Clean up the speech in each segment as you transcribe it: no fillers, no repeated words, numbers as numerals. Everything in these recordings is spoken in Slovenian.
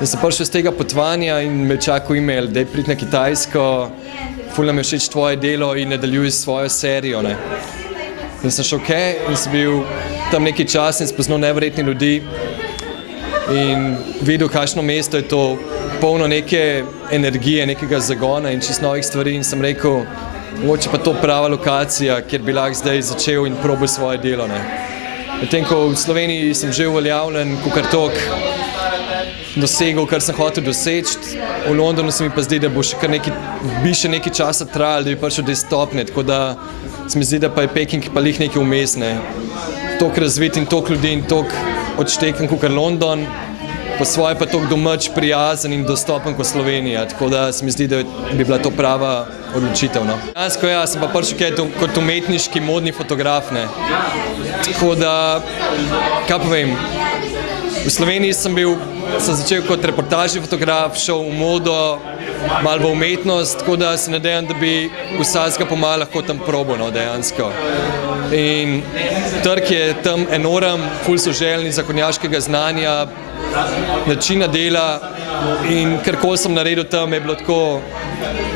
Da sem prišel z tega potovanja in me čakal e-mail, da je priti na Kitajsko, ful nam je všeč tvoje delo in nadaljuj svojo serijo. Ne. In sem šel in sem bil tam nekaj časa in spoznal neverjetne ljudi in videl, kakšno mesto je to, polno neke energije, nekega zagona in čisto novih stvari in sem rekel, mogoče pa to prava lokacija, kjer bi lahko zdaj začel in probal svoje delo. Ne. Medtem ko v Sloveniji sem že uveljavljen, kakor toliko dosegel, kar sem hotel doseči. V Londonu se mi pa zdi, da bi še nekaj časa trajalo, da bi prišel do te stopnje, tako da se mi zdi, da pa je Peking pa lih nekaj vmes, ne. Toliko razvit in toliko ljudi in toliko odšteken kakor London, po svoje pa toliko domač, prijazen in dostopen kot Slovenija, tako da se mi zdi, da bi bila to prava odločitev. No. Dejansko ja, sem pa prišel kot umetniški modni fotograf, ne. Tako da, kaj povem, v Sloveniji sem začel kot reportažni fotograf, šel v modo, malo v umetnost, tako da se nadejam, da bi vsakega pomalo lahko tam probal, no, dejansko. In trg je tam enorm, ful so željni zakonjaškega znanja, načina dela in karkoli sem naredil tam je bilo tako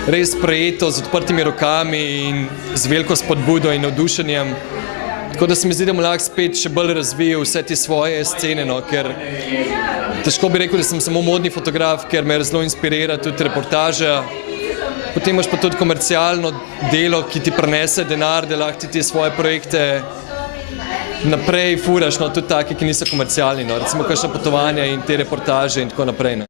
res sprejeto z odprtimi rokami in z veliko spodbudo in navdušenjem. Tako da se mi zdi, da mu lahko spet še bolj razvijal vse te svoje scene, no, ker težko bi rekel, da sem samo modni fotograf, ker me zelo inspirira tudi reportaža. Potem imaš pa tudi komercialno delo, ki ti prinese denar, da lahko ti te svoje projekte naprej furaš, no, tudi take, ki niso komercialni, no, recimo kakšna potovanja in te reportaže in tako naprej. No.